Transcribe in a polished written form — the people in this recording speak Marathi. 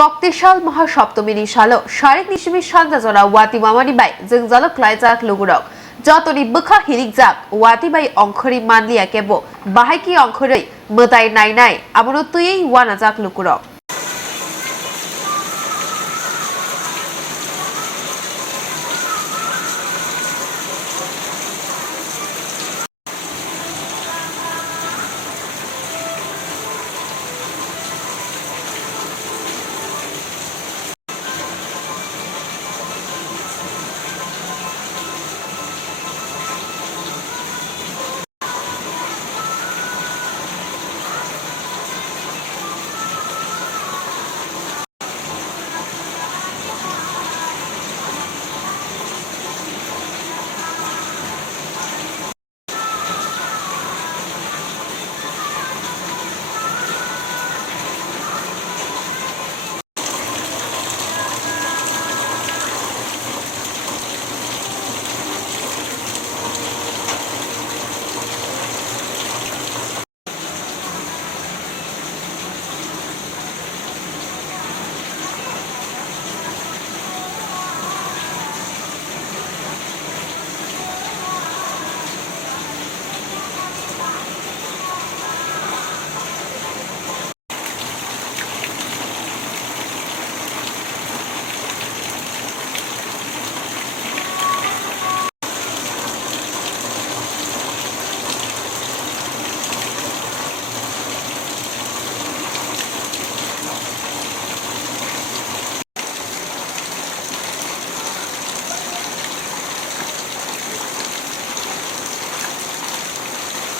कक्तिसाल महासप्तमीनि सालो शारिक निसिमि सानजा जना वाति मामानि बाय जों जालक लायजाक लुगुरक जतनि बोखा हिरिक जाक वाति बाय अंखरि मानलिया केबो बाहायकि अंखरै मोदाय नायनाय आबनो तुयै वाना जाक लुगुरक